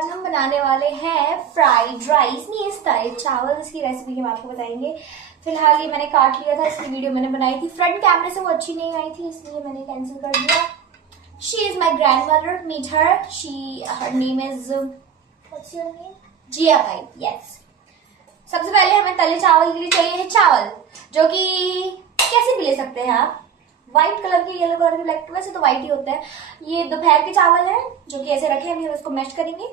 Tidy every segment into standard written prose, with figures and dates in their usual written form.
आज हम बनाने वाले हैं फ्राइड राइस मीन्स तले चावल। इसकी रेसिपी हम आपको बताएंगे। फिलहाल ये मैंने काट लिया था, इसकी वीडियो मैंने बनाई थी, फ्रंट कैमरे से वो अच्छी नहीं आई थी इसलिए मैंने कैंसिल कर दिया। She is my grandmother, meet her. Her name is what's your name? Jiya भाई। यस। सबसे पहले हमें तले चावल के लिए चाहिए है चावल, जो कि कैसे भी ले सकते हैं आप, व्हाइट कलर के, येलो कलर के, ब्लैक, वैसे तो व्हाइट ही होता है। ये दोपहर के चावल हैं जो कि ऐसे रखे हैं, अभी हम इसको मैश करेंगे।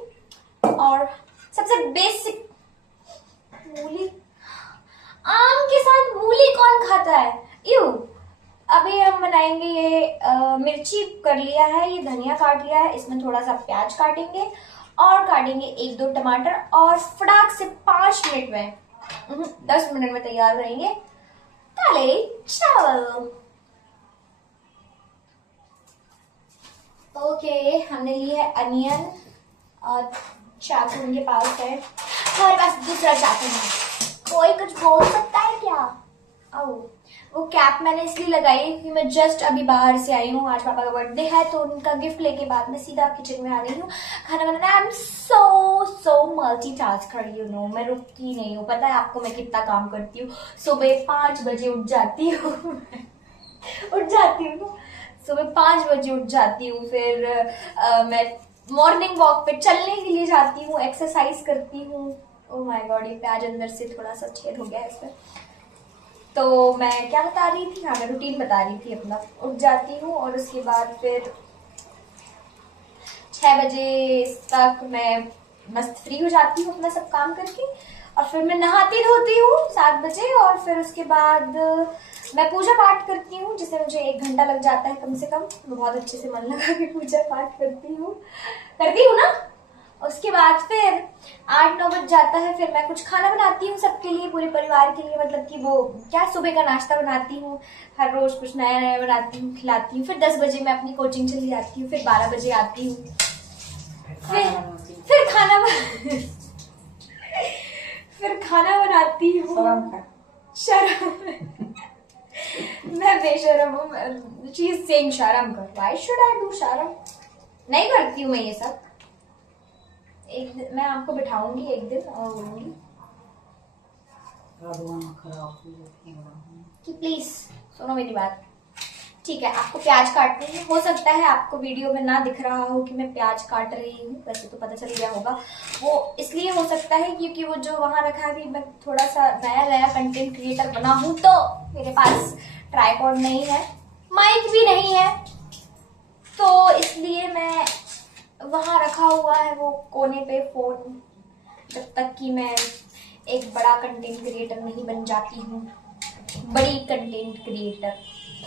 और सबसे बेसिक मूली, आम के साथ मूली कौन खाता है? यू। अभी हम बनाएंगे ये मिर्ची कर लिया है, ये धनिया काट लिया है, इसमें थोड़ा सा प्याज काटेंगे और काटेंगे 1-2 टमाटर और फटाक से 5 मिनट में 10 मिनट में तैयार करेंगे तले चावल। ओके, हमने लिया है अनियन और चाकू उनके पास है, हमारे पास दूसरा चाकू है। कोई कुछ बोल सकता है क्या? वो कैप मैंने इसलिए लगाई है क्योंकि मैं जस्ट अभी बाहर से आई हूँ, आज पापा का बर्थडे है तो उनका गिफ्ट लेके बाद में सीधा किचन में आ गई हूँ खाना बनाना। I am so multitasker, you know, मैं रुकती नहीं हूँ। पता है आपको मैं कितना काम करती हूँ? सुबह 5 बजे उठ जाती हूँ सुबह 5 बजे उठ जाती हूँ, फिर मैं मॉर्निंग वॉक पे चलने के लिए जाती हूँ, एक्सरसाइज करती हूँ। ओह माय गॉड, ये प्याज अंदर से थोड़ा सा छेद हो गया है इसमें। तो मैं क्या बता रही थी? हाँ, मैं रूटीन बता रही थी अपना। उठ जाती हूँ और उसके बाद फिर 6 बजे तक मैं मस्त फ्री हो जाती हूँ अपना सब काम करके, और फिर मैं नहाती धोती हूँ 7 बजे, और फिर उसके बाद मैं पूजा पाठ करती हूँ जिससे मुझे 1 घंटा लग जाता है कम से कम। मैं बहुत अच्छे से मन लगा के पूजा पाठ करती हूँ ना। उसके बाद फिर 8-9 बज जाता है, फिर मैं कुछ खाना बनाती हूँ सबके लिए, पूरे परिवार के लिए, मतलब कि वो क्या, सुबह का नाश्ता बनाती हूँ, हर रोज कुछ नया नया बनाती हूँ, खिलाती हूँ। फिर 10 बजे मैं अपनी कोचिंग चली जाती हूँ, फिर 12 बजे आती हूँ, फिर खाना बनाती हूँ। शर्म मैं बेशरम हूँ। शी इज सेइंग शर्म कर। व्हाई शुड आई डू शर्म? नहीं करती हूँ मैं ये सब। एक दिन मैं आपको बिठाऊंगी एक दिन और बोलूंगी कि प्लीज सुनो मेरी बात, ठीक है? आपको प्याज काटनी है, हो सकता है आपको वीडियो में ना दिख रहा हो कि मैं प्याज काट रही हूँ, वैसे तो पता चल गया होगा। वो इसलिए हो सकता है क्योंकि वो जो वहां रखा है कि मैं थोड़ा सा नया कंटेंट क्रिएटर बना हूं, तो मेरे पास ट्राइपॉड नहीं है, माइक भी नहीं है, तो इसलिए मैं वहां रखा हुआ है वो कोने पे फोन, जब तक कि मैं एक बड़ा कंटेंट क्रिएटर नहीं बन जाती हूँ, बड़ी कंटेंट क्रिएटर।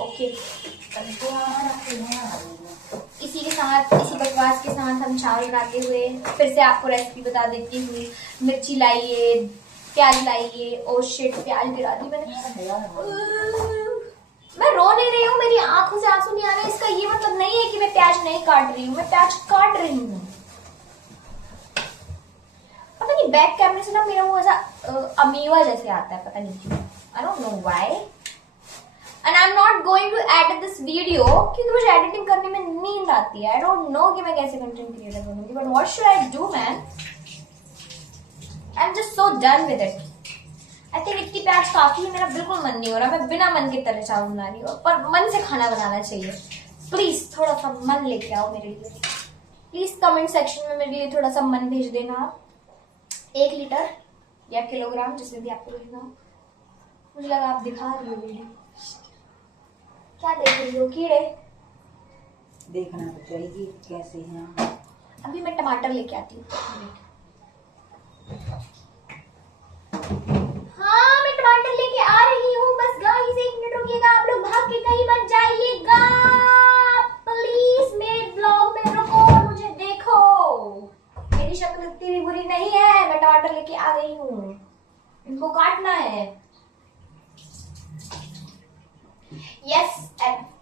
ओके, इसी के साथ, इसी बकवास के साथ हम चावल बनाते हुए फिर से आपको रेसिपी बता देती हूँ। मिर्ची लाइए, प्याज लाइए। ओ शिट, प्याज गिरा दी मैंने। मैं रो नहीं रही हूँ, मेरी आंखों से आंसू नहीं आ रहे, इसका ये मतलब नहीं है कि मैं प्याज नहीं काट रही हूँ, मैं प्याज काट रही हूँ। पता नहीं बैक कैमरे से ना मेरा वो ऐसा अमीवा जैसे आता है, पता नहीं क्यों, I don't know why. And I am not going to edit this video क्योंकि मुझे एडिटिंग करने में नींद आती है। आई डोंट नो कि मैं कैसे कंटेंट क्रिएटर बनूंगी, but what should I do man? I am just so done with it. I think इतनी प्याज काफी है, मेरा बिल्कुल मन नहीं हो रहा, मैं बिना मन के तले चावल बना रही हूँ, पर मन से खाना बनाना चाहिए। प्लीज थोड़ा सा मन लेके आओ मेरे लिए। प्लीज कमेंट सेक्शन में मेरे लिए थोड़ा सा मन भेज देना आप, 1 लीटर या किलोग्राम, जिसमें भी आपको भेजना हो। मुझे लगा आप दिखा रही हो वीडियो। क्या देख रही हो? कीड़े देखना तो चाहिए कैसे हैं। अभी मैं टमाटर लेके आती हूँ। हाँ, मैं टमाटर लेके आ रही हूँ, बस गाइस 1 मिनट रुकिएगा, आप लोग भाग के कहीं मत जाइएगा प्लीज। मेरे ब्लॉग में रुको, मुझे देखो, मेरी शक्ल इतनी भी बुरी नहीं है, मैं टमाटर लेके आ गई हूँ, इनको काटना है। यस,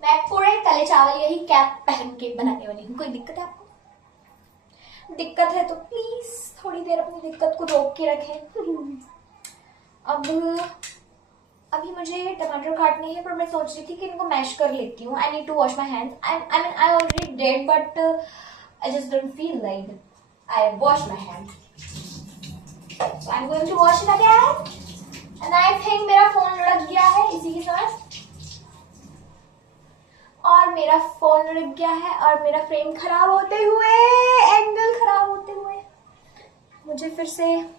मैं पूरे तले चावल यही कैप पहन के बनाने वाली हूँ। कोई दिक्कत है आपको? दिक्कत है तो प्लीज थोड़ी देर अपनी दिक्कत को रोक के रखें। अभी मुझे टमाटर काटने हैं, पर मैं सोच रही थी कि इनको मैश कर लेती हूँ। I need to wash my hands. I mean I already did, but I just don't feel like. I wash my hand. So I'm going to wash it again. And I think मेरा phone लुढ़क गया है इसी के साथ, और मेरा phone लुढ़क गया है, और मेरा फ्रेम खराब होते हुए, एंगल खराब होते हुए मुझे फिर से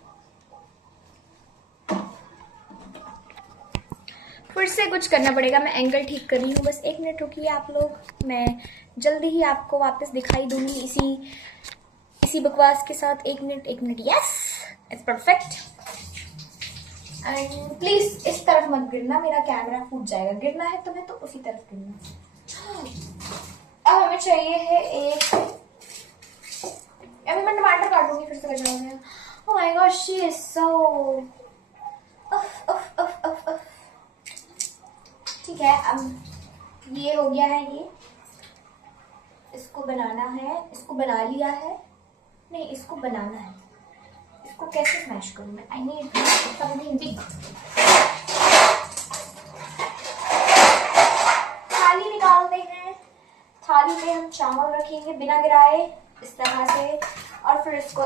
कुछ करना पड़ेगा। मैं एंगल ठीक कर रही हूँ, बस 1 मिनट रुकिए आप लोग, मैं जल्दी ही आपको वापस दिखाई दूंगी इसी बकवास के साथ। 1 minute. Yes, it's perfect. And please इस तरफ मत गिरना, मेरा कैमरा फूट जाएगा। गिरना है तुम्हें तो उसी तरफ गिरना। अब हमें चाहिए है एक, अभी मैं टमाटर काटूंगी फिर से कचरा में। Oh my God, she is so ठीक है। अब ये हो गया है, ये इसको बनाना है, इसको बना लिया है, नहीं इसको बनाना है। इसको कैसे स्मैश करूं मैं? I need something. थाली निकालते हैं, थाली में हम चावल रखेंगे बिना गिराए इस तरह से, और फिर इसको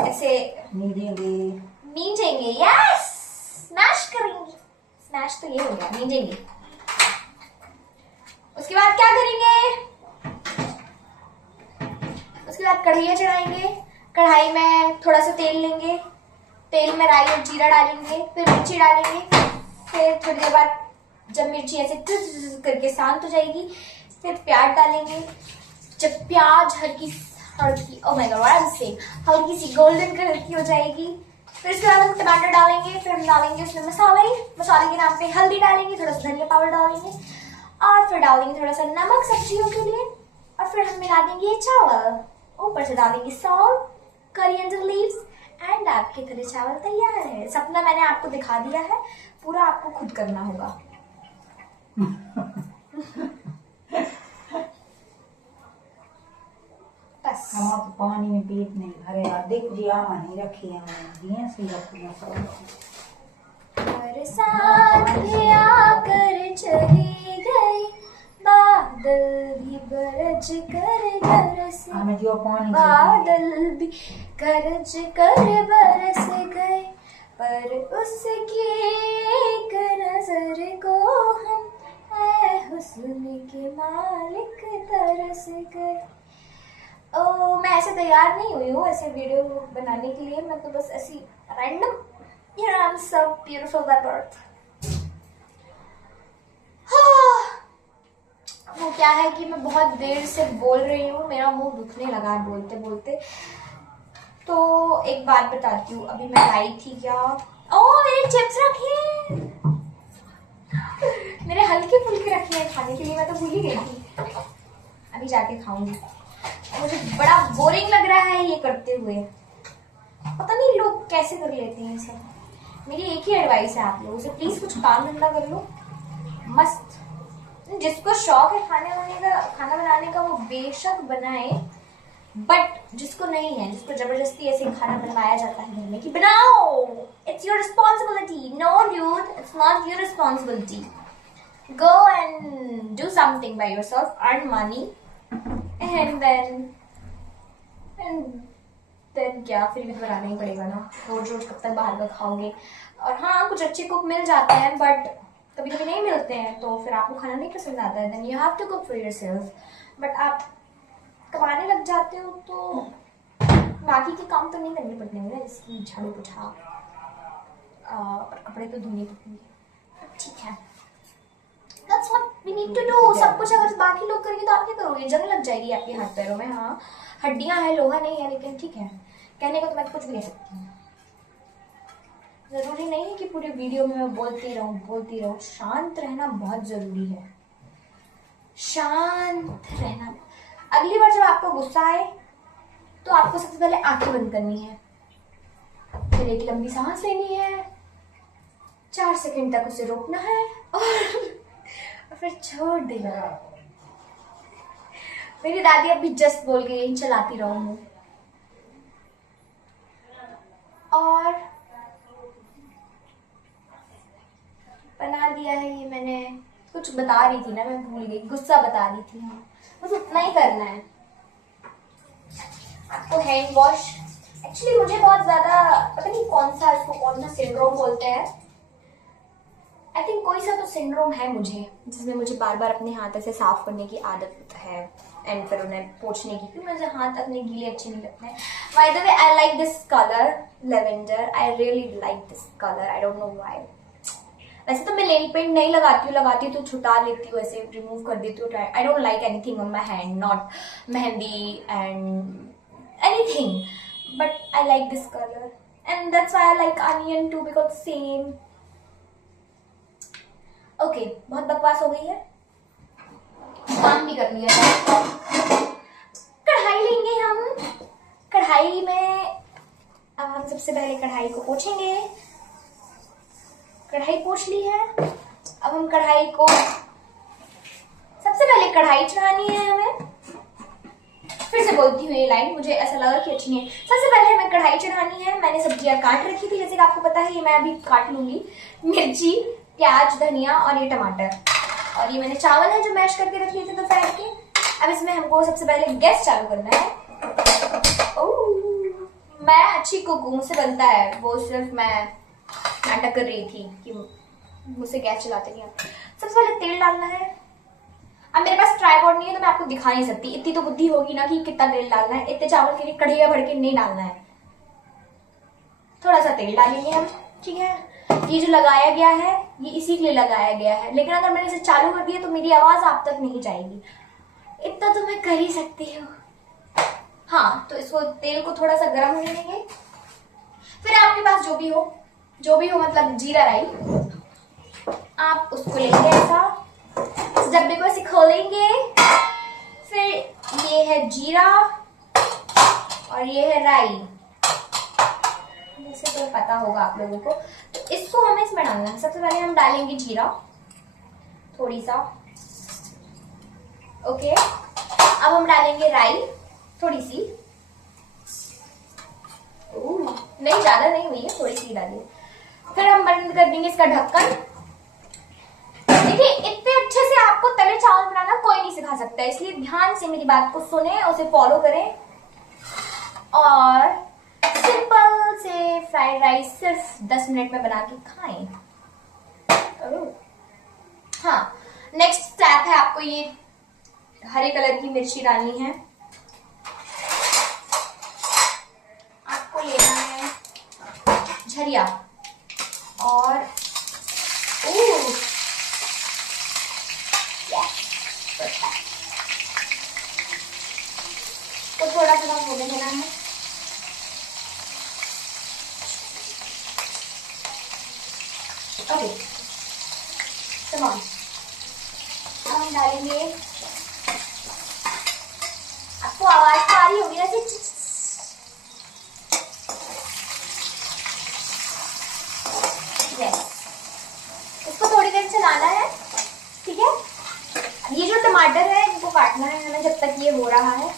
ऐसे नीजेंगे। यस, स्मैश करेंगे। स्मैश तो ये हो गया, नीजेंगे। उसके बाद क्या करेंगे? उसके बाद कढ़ाई चढ़ाएंगे। कढ़ाई में थोड़ा सा तेल लेंगे, तेल में राई और जीरा डालेंगे, फिर मिर्ची डालेंगे। फिर थोड़ी देर बाद जब मिर्ची ऐसे करके शांत हो जाएगी, फिर प्याज डालेंगे। जब प्याज हल्की oh my God what I am saying, हल्की सी गोल्डन कलर की हो जाएगी, फिर इसके बाद हम टमाटर डालेंगे। फिर हम डालेंगे उसमें मसाले के नाम पे हल्दी डालेंगे, थोड़ा सा धनिया पाउडर डालेंगे, और फिर डालेंगे थोड़ा सा नमक सब्जियों के लिए, और फिर हम मिला देंगे ये चावल। ऊपर से डालेंगे सॉल्ट, कोरिएंडर लीव्स, एंड आपके कढ़ी चावल तैयार है। सपना मैंने आपको दिखा दिया है, पूरा आपको खुद करना होगा। बस हम तो पानी में पेट नहीं भरे। देख जी आमा नहीं रखी है, दिए सी रखी सब। बरसात आकर चली गई, बादल भी गरज कर बरस, हमें जो पानी बादल भी गरज कर बरस गए, पर उसकी एक नजर को हम ऐ हुस्न के मालिक तरस गए। ओ, मैं ऐसे तैयार नहीं हुई हूँ ऐसे वीडियो बनाने के लिए, मैं तो बस ऐसी random, you know, I'm so beautiful by birth। वो क्या है कि मैं बहुत देर से बोल रही हूँ, मेरा मुंह दुखने लगा है बोलते बोलते। तो एक बात बताती हूँ, अभी मैं आई थी क्या, ओह मेरे चिप्स रखे, मेरे हल्के फुल्के रखे हैं खाने के लिए, मैं तो भूल ही गई थी। अभी जाके खाऊंगी। मुझे बड़ा बोरिंग लग रहा है ये करते हुए, पता नहीं लोग कैसे कर लेते हैं सब। मेरी एक ही एडवाइस है आप लोगों से, प्लीज कुछ काम धंधा कर लो मस्त। जिसको शौक है खाना बनाने का वो बेशक बनाए, बट जिसको नहीं है, जिसको जबरदस्ती ऐसे खाना बनवाया जाता है घर में कि बनाओ, it's your responsibility. No dude, it's not your responsibility. Go and do something by yourself, earn money, and then क्या, फिर भी बनाना ही पड़ेगा ना, रोज रोज कब तक बाहर का खाओगे। और हाँ, कुछ अच्छे कुक मिल जाते हैं, बट कभी कभी नहीं मिलते हैं, तो फिर आपको खाना नहीं पसंद आता है, then you have to cook for yourself. But आप कमाने लग जाते हो तो बाकी के काम तो नहीं करने पड़ते होंगे, जैसे झाड़ू पोछा और कपड़े तो धोने पड़ेंगे। ठीक है, That's what we need to do। सब कुछ अगर बाकी लोग करेंगे तो आप क्या करोगे? जंग लग जाएगी आपके हाथ पैरों में। हाँ, हड्डियां हैं, लोहा नहीं है, लेकिन ठीक है, कहने को तो मैं कुछ भी कह सकती हूँ। जरूरी नहीं है कि पूरी वीडियो में मैं बोलती रहूं। शांत रहना बहुत जरूरी है, शांत रहना। अगली बार जब आपको गुस्सा आए तो आपको सबसे पहले आंखें बंद करनी है, फिर एक लंबी सांस लेनी है, 4 सेकंड तक उसे रोकना है और फिर छोड़ देना। मेरी दादी अभी जस्ट बोल के यही चलाती रहूंगी। और बना दिया है ये मैंने, कुछ बता रही थी ना, मैं भूल गई, गुस्सा बता रही थी। हाँ, बस उतना ही करना है। आपको हैंड वॉश, एक्चुअली मुझे बहुत ज्यादा पता नहीं कौन सा सिंड्रोम बोलते हैं, आई थिंक कोई सा तो सिंड्रोम है मुझे, जिसमें मुझे बार बार अपने हाथ ऐसे साफ करने की आदत है एंड फिर उन्हें पोंछने की, क्योंकि मुझे हाथ अपने गीले अच्छे नहीं लगते हैं। By the way I like this colour lavender, I really like this colour, I don't know why. वैसे तो मैं नेल पेंट नहीं लगाती हूँ तो छुटा लेती हूँ, ऐसे रिमूव कर देती हूँ। I don't like anything on my hand, not mehndi and anything, but I like this colour and that's why I like onion too because same. Okay, बहुत बकवास हो गई है, काम भी कर लिया है। कढ़ाई लेंगे हम, कढ़ाई में अब हम सबसे पहले कढ़ाई को पोंछेंगे। कढ़ाई पोंछ ली है, अब हम कढ़ाई को, सबसे पहले कढ़ाई चढ़ानी है हमें। फिर से बोलती हूँ ये लाइन, मुझे ऐसा लगा कि अच्छी नहीं है। सबसे पहले हमें कढ़ाई चढ़ानी है। मैंने सब्जियां काट रखी थी, जैसे कि आपको पता है, ये मैं अभी काट लूंगी। मिर्ची, प्याज, धनिया और ये टमाटर, और ये मैंने चावल है जो मैश करके रख लिए थे दोपहर के। अब इसमें हमको सबसे पहले गैस चालू करना है। मैं अच्छी कुक हूँ, मुझसे बनता है, वो सिर्फ मैं नाटक कर रही थी कि मुझसे गैस चलाते नहीं आते। सबसे पहले तेल डालना है। अब मेरे पास ट्राइपॉड नहीं है तो मैं आपको दिखा नहीं सकती, इतनी तो बुद्धि होगी ना कि कितना तेल डालना है। इतने चावल के लिए कढ़ैया भर के नहीं डालना है, थोड़ा सा तेल डालेंगे हम, ठीक है। ये जो लगाया गया है ये इसी के लिए लगाया गया है, लेकिन अगर मैंने इसे चालू कर दिया तो मेरी आवाज आप तक नहीं जाएगी, इतना तो मैं कर ही सकती हूँ। हाँ, तो इसको तेल को थोड़ा सा गर्म होने देंगे। फिर आपके पास जो भी हो मतलब जीरा राई, आप उसको लेंगे ऐसा, डब्बे को ऐसे खोलेंगे। फिर ये है जीरा और ये है राई, जैसे तो पता होगा आप लोगों को। तो इसको हमें इसमें डालना है। सबसे पहले हम डालेंगे जीरा थोड़ी सा, ओके। अब हम डालेंगे राई थोड़ी सी, नहीं ज्यादा नहीं हुई है, थोड़ी सी डालिए। फिर हम बंद कर देंगे इसका ढक्कन। देखिए, इतने अच्छे से आपको तले चावल बनाना कोई नहीं सिखा सकता, इसलिए ध्यान से मेरी बात को सुने, उसे फॉलो करें और सिंपल से फ्राइड राइस सिर्फ 10 मिनट में बना के खाएं। हाँ, नेक्स्ट स्टेप है, आपको ये हरे कलर की मिर्ची डालनी है। आपको लेना है झरिया और तो थोड़ा थोड़ा होने देना है। ओके, तमाम। अब हम डालेंगे, आपको आवाज तो आ रही होगी ना, इसको थोड़ी देर चलाना है, ठीक है। ये जो टमाटर है इनको काटना है हमें जब तक ये हो रहा है।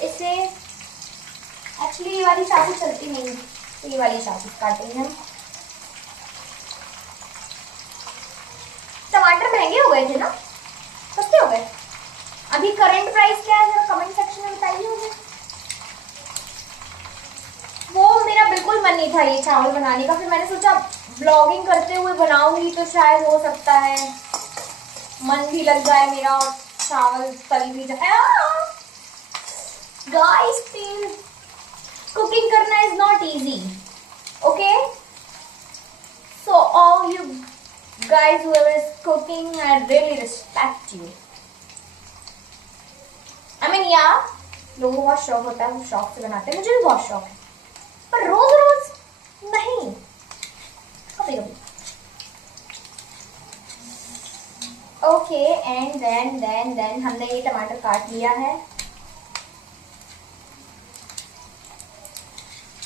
इससे एक्चुअली ये वाली चाकू चलती नहीं, तो ये वाली चाकू काटेंगे हम। टमाटर महंगे हो गए थे ना, सस्ते हो गए। अभी करंट प्राइस क्या है, जरा कमेंट सेक्शन में बताइए मुझे। वो मेरा बिल्कुल मन नहीं था ये चावल बनाने का, फिर मैंने सोचा ब्लॉगिंग करते हुए बनाऊंगी तो शायद हो सकता है मन भी लग जाए मेरा और चावल तल भी जाए। गाइस प्लीज, कुकिंग करना is not easy, okay. So all you guys whoever is cooking, I really respect you. I mean yeah, लोगों को बहुत शौक होता है, वो शौक से बनाते हैं, मुझे भी बहुत शौक है, पर रोज रोज नहीं, कभी कभी। ओके, एंड देन हमने ये टमाटर काट लिया है।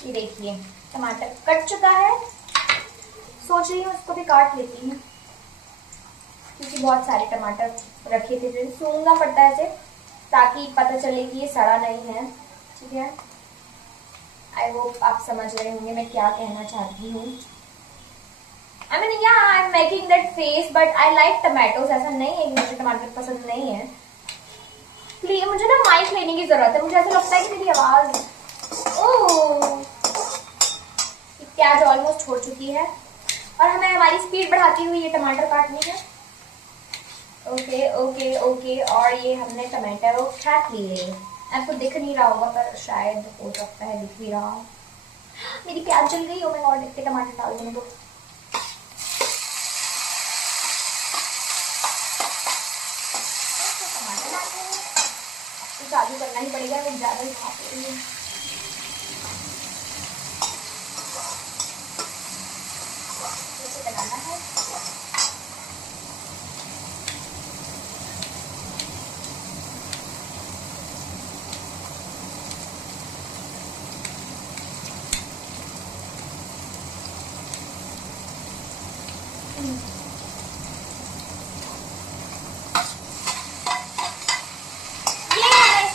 ये देखिए टमाटर कट चुका है। सोच रही हूँ इसको भी काट लेती हूँ, क्योंकि बहुत सारे टमाटर रखे थे, फिर सूंघना पड़ता है इसे ताकि पता चले कि ये सड़ा नहीं है, ठीक है। आई होप आप समझ रहे होंगे मैं क्या कहना चाहती हूँ। आई मीन या I am making that face, but I like tomatoes. ऐसा नहीं है कि मुझे टमाटर पसंद नहीं है, प्लीज मुझे ना माइक लेने की जरूरत है, मुझे ऐसा लगता है कि मेरी आवाज ओह प्याज ऑलमोस्ट हो चुकी है और हमें हमारी स्पीड बढ़ाती हुई ये टमाटर काटनी है। ओके ओके ओके, और ये हमने टमाटर काट लिए। आपको दिख नहीं रहा होगा पर शायद हो सकता है दिख भी रहा हो। मेरी प्याज जल गई। ओ माय गॉड, इतने टमाटर डाल देने दो। टमाटर डाल देंगे तो चालू करना ही पड़ेगा, वो ज्यादा ही खाते हैं। बनाना है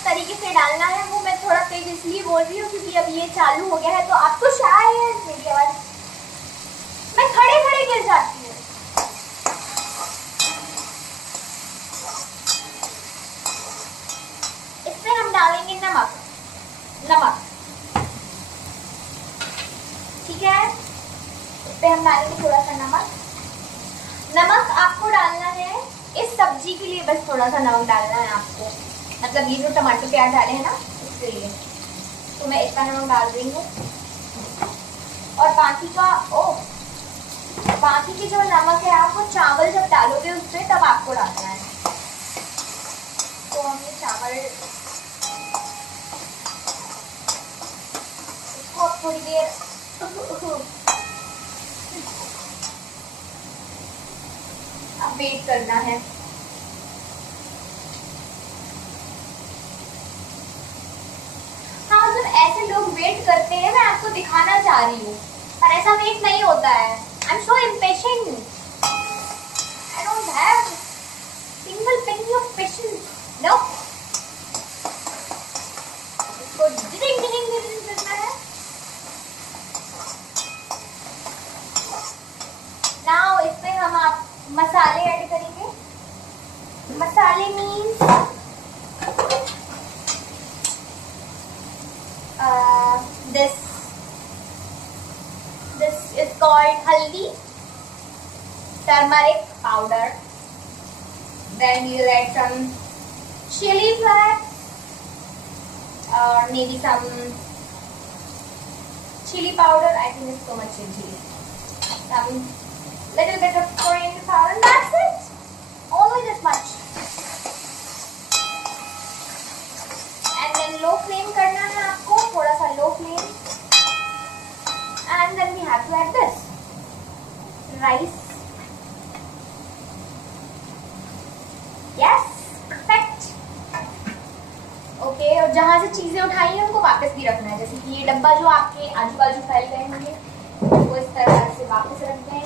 तरीके से डालना है। वो मैं थोड़ा तेज इसलिए बोल रही हूँ क्योंकि अब ये चालू हो गया है तो आपको शायद मेरी आवाज, मैं खड़े खड़े गिर जाती हूँ। इसमें हम डालेंगे नमक। नमक ठीक है, इस पे हम डालेंगे थोड़ा सा नमक। नमक आपको डालना है इस सब्जी के लिए, बस थोड़ा सा नमक डालना है आपको, मतलब ये जो टमाटर प्याज डाले हैं ना इसके लिए, तो मैं इतना नमक डाल रही हूँ। और बाकी का बाकी की जो नमक है आपको चावल जब डालोगे उससे तब आपको डालना है। तो हम ये चावल इसको अब थोड़ी देर अब वेट करना है। हाँ मतलब ऐसे लोग वेट करते हैं, मैं आपको दिखाना चाह रही हूँ, पर ऐसा वेट नहीं होता है। I am so impatient, I don't have single penny of patience. No, इसको डिडिंग डिडिंग डिडिंग करना है। नाउ इसमें हम आप मसाले ऐड करेंगे। मसाले means this is called haldi, turmeric powder. Then we will add some chili flakes or maybe some chili powder. I think it's so much chili. Some little bit of coriander powder, and that's it. Only this much. And then low flame करना है आपको, थोड़ा सा low flame. And then we have to add this rice. Yes, perfect. Okay, और जहाँ से चीजें उठाई हैं उनको वापस भी रखना है, जैसे कि ये डब्बा जो आपके आजू बाजू फैल गए होंगे वो इस तरह से वापस रख दें।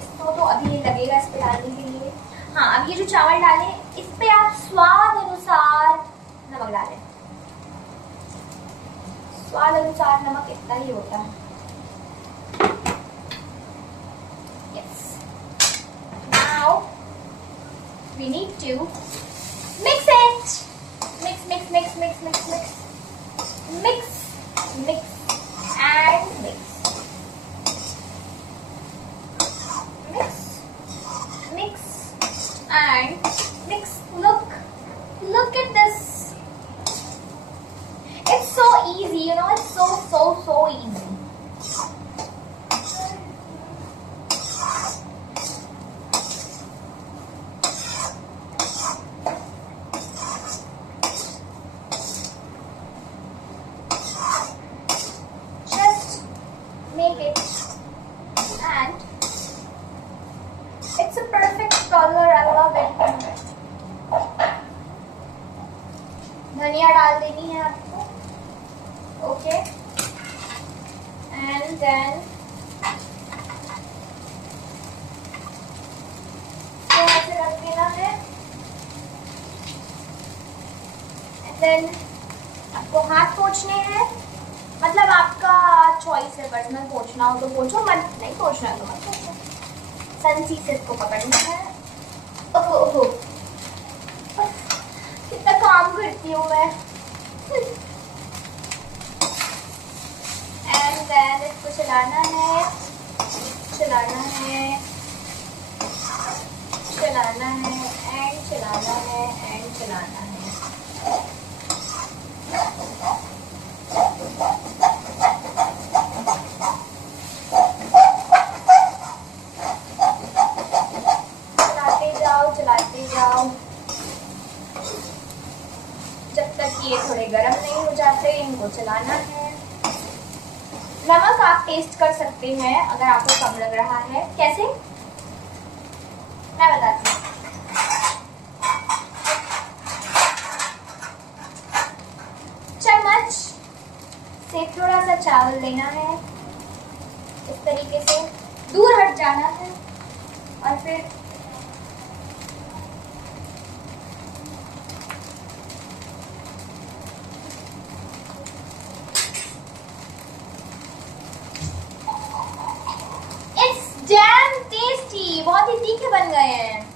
इसको तो अभी ये लगेगा इस पे डालने के लिए। हाँ, अब ये जो चावल डालें इस पे आप स्वाद अनुसार नमक डालें। स्वाद अनुसार नमक इतना ही होता है। We need to mix it. Mix, mix, mix, mix, mix, mix. Mix, mix, and mix. Mix, mix, and mix. Look at this. It's so easy, you know, it's so easy. Make it, and it's a perfect color. I love it. धनिया डाल देनी है आपको, okay, and then ऐसे रख देना है, and then आपको हाथ पोंछने हैं। मतलब आपका चॉइस है, पर्सनल पोंछना हो तो पोंछो, मत नहीं पोंछना है तो मत पोंछो। संसी से इसको पकड़ना है। ओहो ओहो, कितना काम करती हूँ मैं। एंड देन इसको चलाना है, चलाना है, चलाना है, एंड चलाना है, एंड चलाना है। चलाते जाओ जब तक ये थोड़े गर्म नहीं हो जाते। इनको चलाना है। नमक आप टेस्ट कर सकते हैं अगर आपको कम लग रहा है। कैसे मैं बताती हूँ। चम्मच से थोड़ा सा चावल लेना है, इस तरीके से दूर हट जाना है और फिर डैम टेस्टी, बहुत ही तीखे बन गए हैं।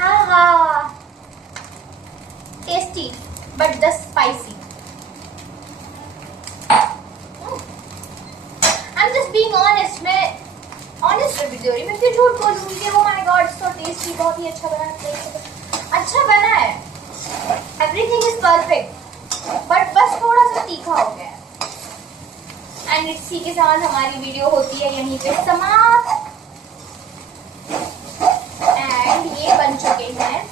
आहा, tasty but just spicy. I am just being honest. मैं ऑनेस्ट रिव्यू दे रही हूँ, मैं क्यों झूठ बोलूंगी। Oh my God, so tasty, बहुत ही अच्छा बना है। अच्छा बना है, एवरीथिंग इज परफेक्ट, बट बस थोड़ा सा तीखा हो गया। एंड इसी के साथ हमारी वीडियो होती है यहीं पे समाप्त। एंड ये बन चुके हैं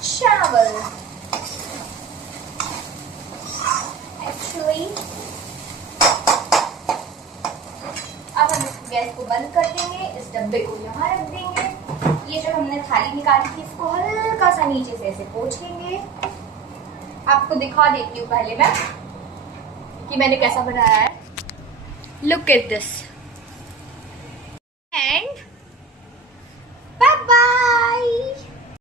चावल। एक्चुअली अब हम इस गैस को बंद कर देंगे, इस डब्बे को यहाँ रख देंगे। ये जो हमने थाली निकाली थी इसको हल्का सा नीचे से ऐसे पोंछेंगे। आपको दिखा देती हूँ पहले मैं कि मैंने कैसा बनाया है। Look at this.